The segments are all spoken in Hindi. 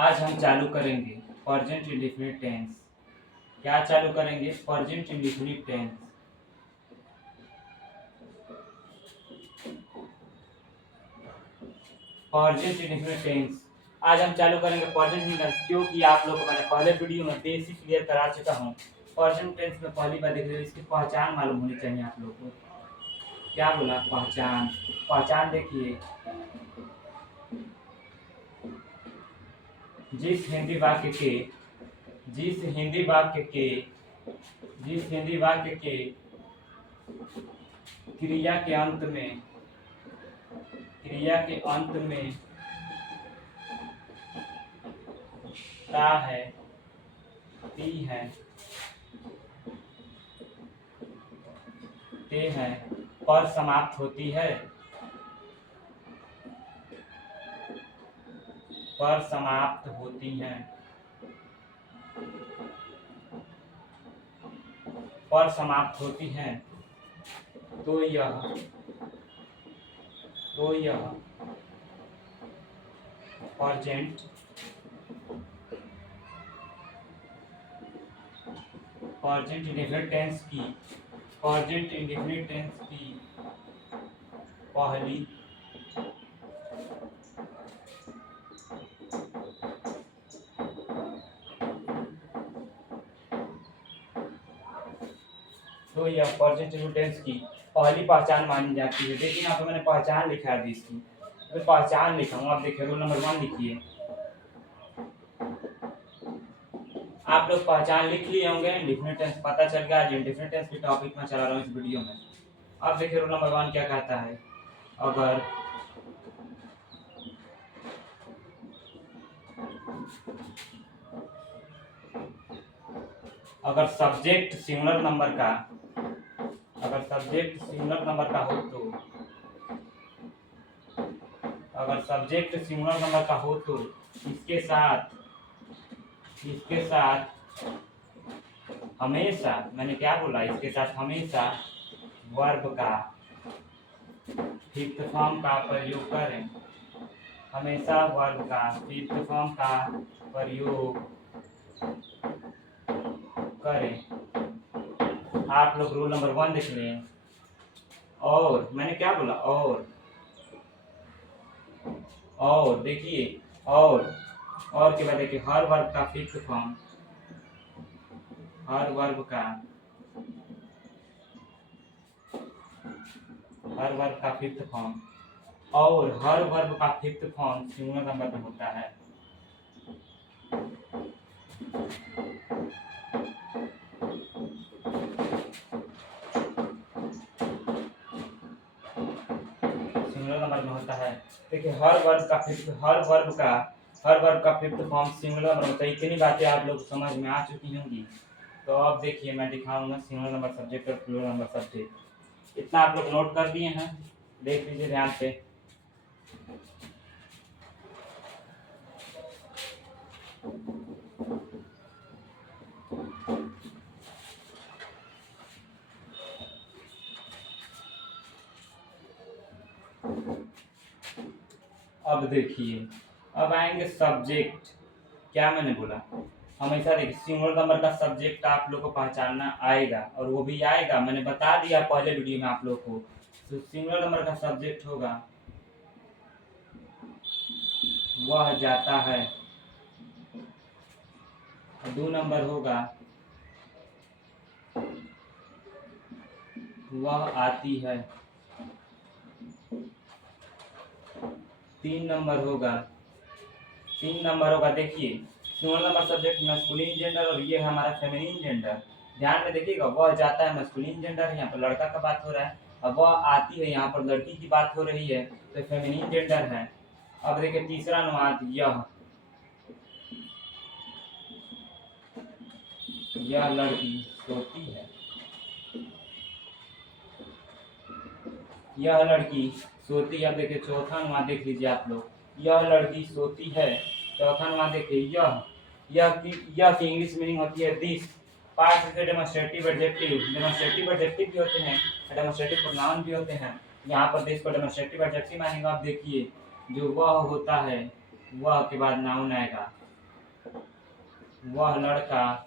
आज हम चालू करेंगे प्रेजेंट इंडेफिनिट टेंस। क्या चालू करेंगे? Present indefinite tense. Present indefinite tense आज हम चालू करेंगे प्रेजेंट टेंस, क्योंकि आप लोगों को मैंने पहले वीडियो में बेसिक क्लियर करा चुका हूँ। प्रेजेंट टेंस में पहली बार देख रहे हो, इसकी पहचान मालूम होनी चाहिए आप लोगों को। क्या बोला? पहचान। पहचान देखिए, जिस हिंदी वाक्य के जिस हिंदी वाक्य के जिस हिंदी वाक्य के क्रिया के अंत में ता है, ती है, ते है, पर समाप्त होती है, पर समाप्त होती हैं, पर समाप्त होती हैं, तो यह प्रेजेंट इंडेफिनिट टेंस की पहली तो यह प्रेजेंट इंडेफिनिट टेंस की पहली पहचान मानी जाती है। देखिए यहाँ पे मैंने पहचान लिखा है इसकी, मैं पहचान लिखा हूँ। आप देखिए, रोल नंबर 1 लिखिए। आप लोग पहचान लिख लिए होंगे, इंडेफिनिट टेंस पता चल गया। आज इंडेफिनिट टेंस के टॉपिक में चला रहा हूँ इस वीडियो में। अब देखिए रोल नंबर 1 क्या कहता है। अगर सब्जेक्ट सिंगुलर नंबर का हो तो इसके साथ हमेशा, मैंने क्या बोला, इसके साथ हमेशा वर्ब का फिफ्थ फॉर्म का प्रयोग करें। हमेशा वर्ब का फिफ्थ फॉर्म का प्रयोग करें। आप लोग रूल नंबर 1 देख लें। और मैंने क्या बोला? और देखिए, और के बाद देखिए हर वर्ब का फिफ्थ फॉर्म, हर वर्ब का फिफ्थ फॉर्म, और हर वर्ब का फिफ्थ फॉर्म सिंगुलर नंबर में होता है। सिंगुलर नंबर में होता है। देखिए हर वर्ब का फिफ्थ फॉर्म सिंगुलर नंबर होता है। इतनी बातें आप लोग समझ में आ चुकी होंगी। तो अब देखिए मैं दिखाऊंगा सिंगुलर नंबर सब्जेक्ट और प्लूरल नंबर सब्जेक्ट। इतना आप लोग नोट कर दिए हैं, देख लीजिए ध्यान से। अब देखिए, अब आएंगे सब्जेक्ट। क्या मैंने बोला? हमेशा देखिए सिंगुलर नंबर का सब्जेक्ट आप लोग को पहचानना आएगा, और वो भी आएगा, मैंने बता दिया पहले वीडियो में आप लोग को। तो सिंगुलर नंबर का सब्जेक्ट होगा वह जाता है। 2 नंबर होगा वह आती है। 3 नंबर होगा देखिए singular number subject masculine gender, और ये है हमारा फेमिनिन जेंडर। ध्यान में देखिएगा, वह जाता है मैस्कुलिन जेंडर है, यहाँ पर लड़का का बात हो रहा है। अब वह आती है, यहाँ पर लड़की की बात हो रही है, तो फेमिनिन जेंडर है। अब देखिए तीसरा अनुवाद, यह लड़की सोती है। यह लड़की सोती है। अब देखिए चौथा अनुवाद देख लीजिए आप लोग, यह लड़की सोती है। चौथा अनुवाद देखिए, यह की इंग्लिश मीनिंग होती है दिस। पार्ट से डेमोस्ट्रेटिव एडजेक्टिव भी होते हैं, डेमोस्ट्रेटिव प्रोनाउन भी होते हैं। यहाँ पर दिस को डेमोस्ट्रेटिव एडजेक्टिव मानेगा। आप देखिए जो वह होता है, वह के बाद नाउन आएगा। वह लड़का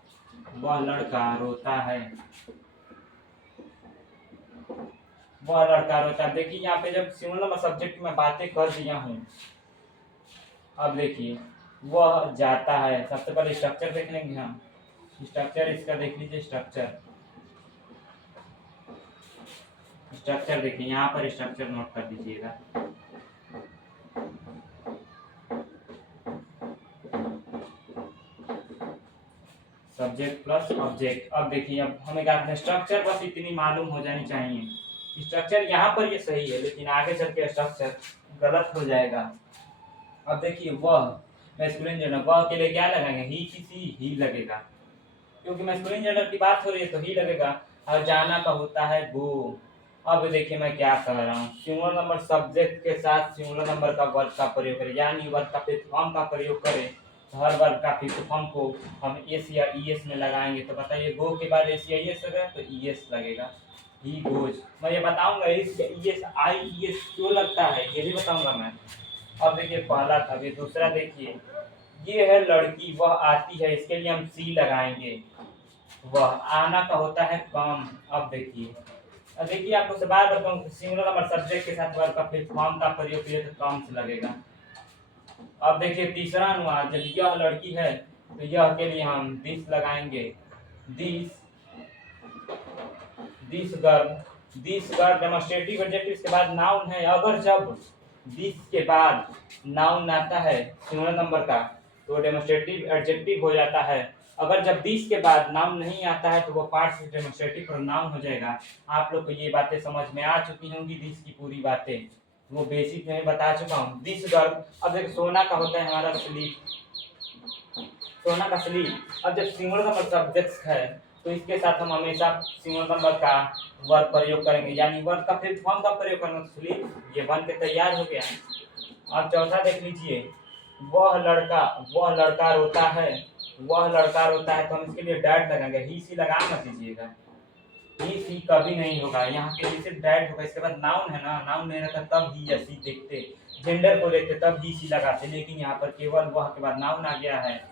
रोता है। वह लड़का रोता है। देखिए यहाँ पे जब सिंगुलर नंबर सब्जेक्ट में बातें कर दिया हूँ, अब देखिए वह जाता है। सबसे पहले स्ट्रक्चर देख लेंगे हम। स्ट्रक्चर इसका देख लीजिए। स्ट्रक्चर देखिए, यहाँ पर स्ट्रक्चर नोट कर दीजिएगा। Subject plus object. अब देखिए, अब हमें क्या करना है, स्ट्रक्चर बस इतनी मालूम हो जानी चाहिए। स्ट्रक्चर यहाँ पर ये सही है, लेकिन आगे चल के स्ट्रक्चर गलत हो जाएगा। अब देखिए वह मैस्कुलिन जेंडर, वह के लिए क्या लगाएंगे, ही किसी ही लगेगा, क्योंकि मैस्कुलिन जेंडर की बात हो रही है तो ही लगेगा। और जाना का होता है गो। अब देखिए मैं क्या कह रहा हूँ, सिंगुलर नंबर सब्जेक्ट के साथ सिंगुलर नंबर का वर्ब का प्रयोग करें, यानी वर्ब का फिफ्थ फॉर्म का प्रयोग करें। तो हर वर्ब का फिफ्थ फॉर्म को हम एस या ईएस में लगाएंगे। तो बताइए गो के बाद एस या ईएस लगा तो ईएस लगेगा, ही गोज। मैं ये बताऊंगा एस या ईएस आई ईएस क्यों लगता है, ये भी बताऊंगा मैं। अब देखिए पहला था, ये दूसरा देखिए, ये है लड़की, वह आती है, इसके लिए हम सी लगाएंगे। वह आना का होता है कम। अब देखिए, आपको से बार बताऊं, सिंगुलर नंबर सब्जेक्ट के साथ वर्ब का फिफ्थ फॉर्म का प्रयोग किए तो कम से लगेगा। अब देखिए तीसरा अनुवाद, जब यह लड़की है तो यह के लिए हम दिस लगाएंगे। This this girl demonstrative adjective के बाद नाउन है। अगर जब दिस के बाद नाउन आता है सिंगुलर नंबर का तो डेमोस्ट्रेटिव एडजेक्टिव हो जाता है। अगर जब दिस के बाद नाउन नहीं आता है तो वो पार्ट से डेमोस्ट्रेटिव प्रोनाउन हो जाएगा। आप लोग को ये बातें समझ में आ चुकी होंगी, दिस की पूरी बातें वो बेसिक में बता चुका हूँ। दिस गर्ल, अब देखो सोना का होता है हमारा स्लीप, सोना का स्लीप। अब जब सिंगुलर नंबर सब्जेक्ट है तो इसके साथ हम हमेशा सिंगुलर नंबर का वर्ब प्रयोग करेंगे, यानी वर्ब का फिफ्थ फॉर्म का प्रयोग करेंगे। स्लीप ये बन के तैयार हो गया। अब चौथा देख लीजिए, वह लड़का रोता है। वह लड़का रोता है तो हम इसके लिए डैड लगाएंगे, ही सी लगा मत दीजिएगा, ही सी कभी नहीं होगा। यहाँ पे सिर्फ डैड होगा, इसके बाद नाउन है ना, नाउन नहीं रहता तब ही या सी देखते, जेंडर को देखते तब ही सी लगाते, लेकिन यहाँ पर केवल वह के बाद नाउन आ गया है।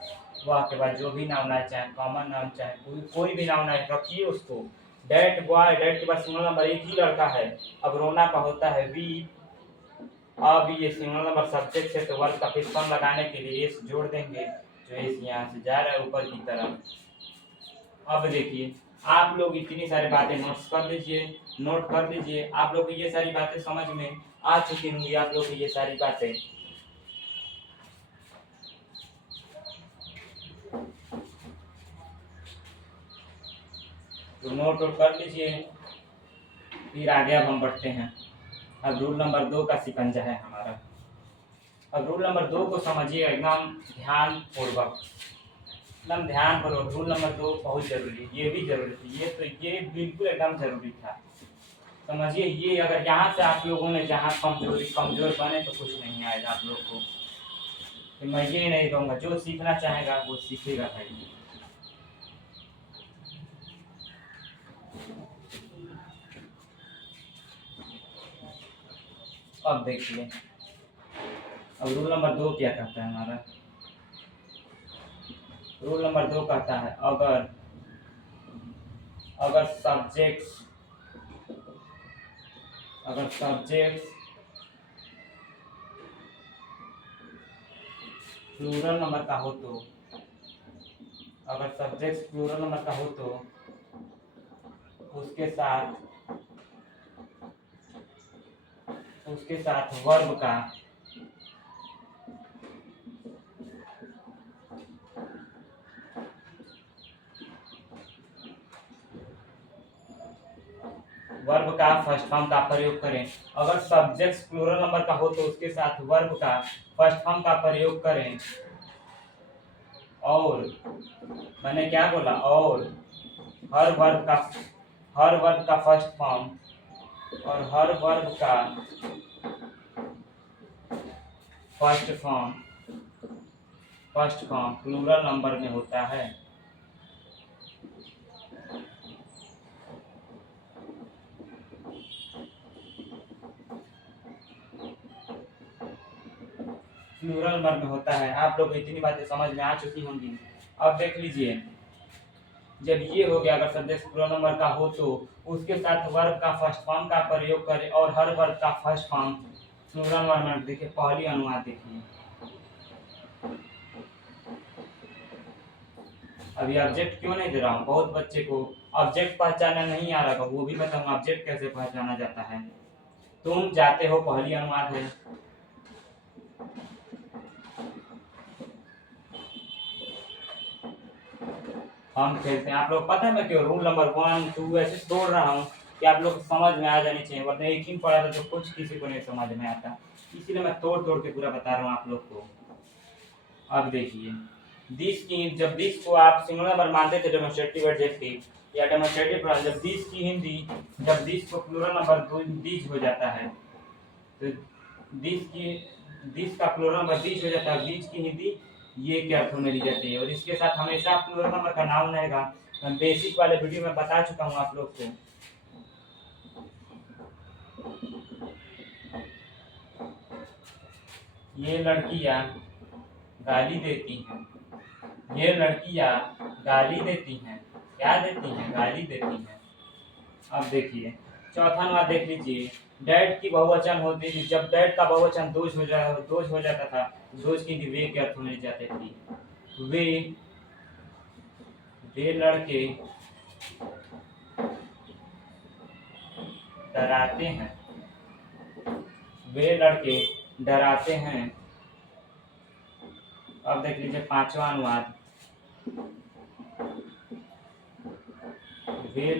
वह के बाद जो भी नाउन आए, चाहे कॉमन नाउन चाहे कोई भी नाउन आए, रखिए उसको। डैड बॉय, डैड के बाद सिंगल नंबर एक ही लड़का है। अब रोना का होता है वी। अब ये सिंगल नंबर सब्जेक्ट है तो वर्ब का फिफ्थ फॉर्म लगाने के लिए एस जोड़ देंगे, जो एस यहाँ से जा रहा है ऊपर की तरफ। अब देखिए आप लोग इतनी सारी बातें नोट कर लीजिए। आप लोग को ये सारी बातें समझ में आ चुकी होंगी, आप लोग को ये सारी बातें। तो नोट कर लीजिए, फिर आगे अब हम बढ़ते हैं। अब रूल नंबर 2 का शिकंजा है हमारा। अब रूल नंबर 2 को समझिए एकदम ध्यान पूर्वक, एकदम ध्यान पूर्वक। रूल नंबर 2 बहुत जरूरी, ये भी जरूरी थी, ये बिल्कुल एकदम जरूरी था। समझिए, ये अगर यहाँ से आप लोगों ने जहाँ कमजोर बने तो कुछ नहीं आएगा आप लोग को। तो मैं ये नहीं दूंगा, जो सीखना चाहेगा वो सीखेगा भाई। अब देखिए, अब रूल नंबर 2 क्या कहता है हमारा। रूल नंबर 2 कहता है अगर सब्जेक्ट्स प्लूरल नंबर का हो तो, अगर सब्जेक्ट प्लूरल नंबर का हो तो उसके साथ वर्ब का फर्स्ट फॉर्म का प्रयोग करें। अगर सब्जेक्ट प्लूरल नंबर का हो तो उसके साथ वर्ब का फर्स्ट फॉर्म का प्रयोग करें। और मैंने क्या बोला, और हर वर्ब का फर्स्ट फॉर्म और हर वर्ब का फर्स्ट फॉर्म प्लूरल नंबर में होता है। प्लूरल नंबर में होता है। आप लोग को इतनी बातें समझ में आ चुकी होंगी। अब देख लीजिए, जब ये हो गया, अगर सब्जेक्ट प्लूरल नंबर का हो तो उसके साथ वर्ब का फर्स्ट फॉर्म का प्रयोग करें और हर वर्ब का फर्स्ट फॉर्म प्लूरल नंबर में। देखिए पहली अनुवाद देखिए, अभी ऑब्जेक्ट क्यों नहीं दे रहा हूँ, बहुत बच्चे को ऑब्जेक्ट पहचाना नहीं आ रहा, वो भी बताऊंगा ऑब्जेक्ट कैसे पहचाना जाता है। तुम जाते हो, पहली अनुवाद है। हम खेलते हैं। आप लोग पता है मैं क्यों रूल नंबर 1 2 ऐसे तोड़ रहा हूँ कि आप लोग समझ में आ जानी चाहिए, वरना एक ही पढ़ा था तो कुछ किसी को नहीं समझ में आता, इसीलिए मैं तोड़ तोड़ के पूरा बता रहा हूँ आप लोग को। अब देखिए, दिस की जब दिस को आप सिंगल नंबर मानते थे डेमोस्ट्रेटिव एडजेक्टिव या डेमोस्ट्रेटिव प्रोनाउन, जब दिस की हिंदी, जब दिस को प्लूरल नंबर दीज हो जाता है तो दिस का प्लूरल नंबर दीज हो जाता है। दीज की हिंदी ये के अर्थों में ली जाती है और इसके साथ हमेशा प्लूरल नंबर का नाउन रहेगा। मैं बेसिक वाले वीडियो में बता चुका हूँ आप लोग को। ये लड़कियां गाली देती हैं, ये लड़कियां गाली देती हैं, क्या देती हैं, गाली देती हैं। अब देखिए चौथा अनुवाद देख लीजिए, डैड की बहुवचन होती थी, जब डैड का बहुवचन दोज हो जाता था, दोज की वे के अर्थ में जाते थे। वे लड़के डराते हैं, वे लड़के डराते हैं। अब देख लीजिए पांचवा अनुवाद, वे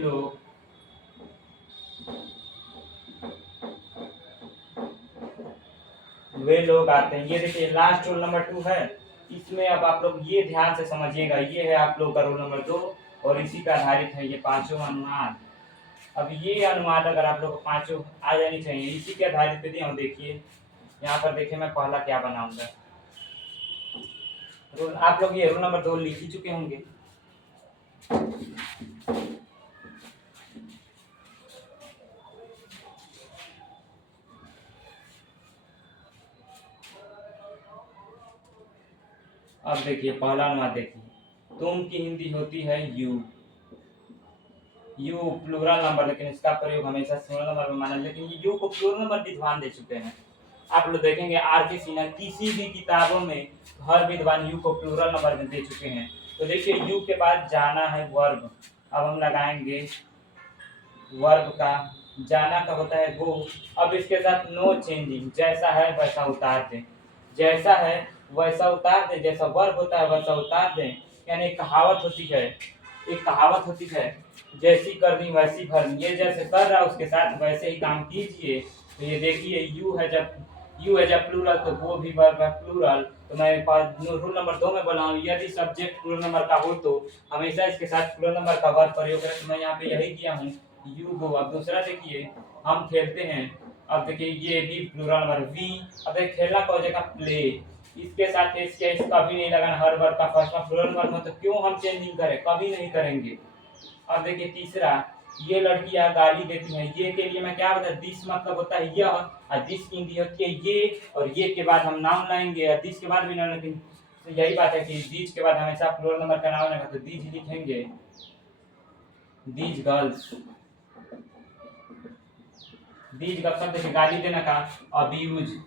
लोग आते हैं। ये देखिए लास्ट रोल नंबर 2 है, इसमें अब आप लोग ये ध्यान से समझिएगा, ये है आप लोग का रोल नंबर 2 और इसी पर आधारित है ये पांचों अनुवाद। अब ये अनुवाद अगर आप लोग को पांचों आ जानी चाहिए, इसी के आधारित पे दिया हूँ। देखिए यहाँ पर देखिए मैं पहला क्या बनाऊंगा, रोल आप लोग ये रोल नंबर 2 लिख ही चुके होंगे। अब देखिए पहला अनुवाद देखिए, तुम की हिंदी होती है यू, यू प्लूरल नंबर, लेकिन इसका प्रयोग हमेशा सिंगल नंबर में माना, लेकिन ये यू को प्लूरल नंबर विद्वान दे चुके हैं। आप लोग देखेंगे आर के सिन्हा किसी भी किताबों में हर विद्वान यू को प्लूरल नंबर में दे चुके हैं। तो देखिए यू के बाद जाना है वर्ब, अब हम लगाएंगे वर्ब का, जाना का होता है गो। अब इसके साथ नो चेंजिंग, जैसा है वैसा उतार दें, जैसा है वैसा उतार दें, जैसा वर्ब होता है वैसा उतार दें। यानी एक कहावत होती है, जैसी कर दी वैसी भर, ये जैसे कर रहा है उसके साथ वैसे ही काम कीजिए। तो ये देखिए यू है जब प्लूरल तो वो भी वर्ब है प्लूरल। तो मैं रूल नंबर 2 में बोला हूँ, यदि सब्जेक्ट प्लूरल नंबर का हो तो हमेशा इसके साथ प्लूरल नंबर का वर्ब प्रयोग करें। तो मैं यहाँ पे यही किया हूँ, यू गो। अब दूसरा देखिए, हम खेलते हैं। अब देखिए ये भी प्लूरल नंबर वी। अब देखिए खेलना का हो जाएगा प्ले, इसके साथ इसके कभी नहीं लगाना, हर वर्ब का फर्स्ट में प्लूरल नंबर में, तो क्यों हम चेंजिंग करें, कभी नहीं करेंगे। अब देखिए तीसरा, ये लड़कियां गाली देती हैं, ये के लिए मैं क्या बता, दिस मतलब होता है यह और दिस की हिंदी होती है ये, और ये के बाद हम नाउन लाएंगे और दिस के बाद भी नाउन, लेकिन तो यही बात है कि दीज के बाद हमेशा प्लूरल नंबर का नाउन है, तो दीज लिखेंगे, दीज गर्ल्स। दीज का शब्द देखिए गाली देने का अब्यूज,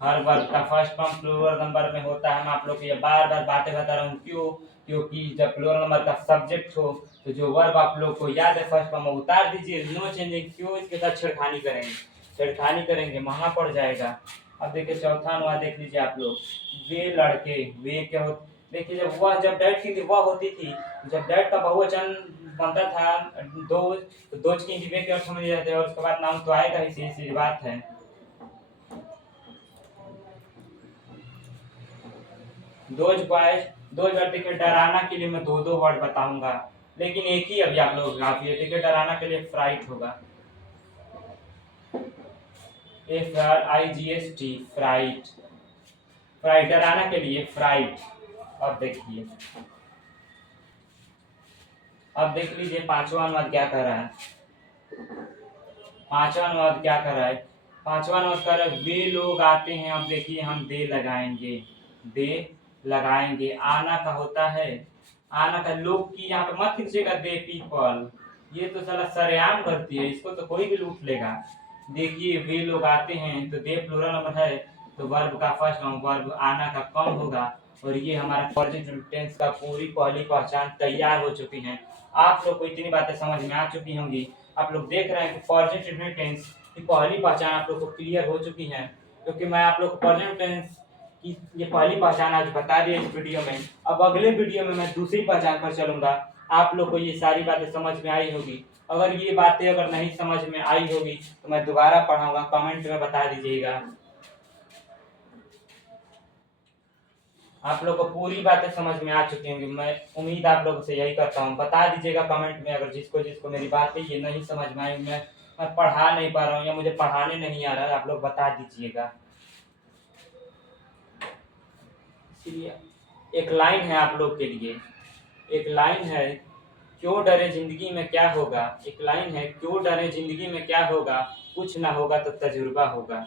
हर वर्ब का फर्स्ट फॉर्म प्लूरल नंबर में होता है। मैं आप लोग को ये बार बार बातें बता रहा हूँ, क्यों, क्योंकि जब प्लूरल नंबर का सब्जेक्ट हो तो जो वर्ब आप लोग को याद है फर्स्ट फॉर्म उतार दीजिए, नो चेंजिंग। क्यों इसके साथ छेड़खानी करेंगे, महंगा पड़ जाएगा। अब देखिए चौथा अनुवाद देख लीजिए आप लोग, वे लड़के, वे क्या हो, देखिए जब डैड की वह होती थी, जब डैड का बहुवचन बनता था दोज, तो दोज की वे के अर्थ समझ जाते हैं और उसके बाद नाउन तो आएगा ही, सीधी बात है। दो वर्ड देखिए, डराना के लिए मैं दो वर्ड बताऊंगा, लेकिन एक ही अभी आप लोग काफी है। देखिए डराना के लिए फ्राइट होगा, FRIGHT, फ्राइट, फ्राइट डराना के लिए फ्राइट। अब देखिए, अब देख लीजिए पांचवा अनुवाद क्या कर रहा है, पांचवा अनुवाद क्या कर रहा है, पांचवा नमस्कार है, वे लोग आते हैं। अब देखिए हम दे लगाएंगे, दे लगाएंगे। आना का होता है, आना का लोग की यहाँ पे मत खींचेगा, दे पीपल। ये तो साला सरेआम करती है, इसको तो कोई भी लूट लेगा। देखिए वे लोग आते हैं तो दे प्लूरल नंबर है, तो वर्ब का फर्स्ट फॉर्म वर्ब आना का कम होगा। और ये हमारा प्रेजेंट टेंस का पूरी पहली पहचान तैयार हो चुकी है। आप लोग को इतनी बातें समझ में आ चुकी होंगी। आप लोग देख रहे हैं कि प्रेजेंट टेंस की पहली पहचान आप लोग को क्लियर हो चुकी है, क्योंकि मैं आप लोग को प्रेजेंट टेंस की ये पहली पहचान आज बता दिया इस वीडियो में। अब अगले वीडियो में मैं दूसरी पहचान पर चलूंगा। आप लोग को ये सारी बातें समझ में आई होगी। अगर ये बातें अगर नहीं समझ में आई होगी तो मैं दोबारा पढ़ाऊंगा, कमेंट में बता दीजिएगा। आप लोग को पूरी बातें समझ में आ चुकी होंगी, मैं उम्मीद आप लोगों से यही करता हूँ। बता दीजिएगा कमेंट में अगर जिसको जिसको मेरी बातें ये नहीं समझ में आई, मैं पढ़ा नहीं पा रहा हूँ या मुझे पढ़ाने नहीं आ रहा है, आप लोग बता दीजिएगा। इसलिए एक लाइन है आप लोग के लिए, एक लाइन है, क्यों डरे जिंदगी में क्या होगा। एक लाइन है, क्यों डरे जिंदगी में क्या होगा, कुछ ना होगा तो तजुर्बा होगा।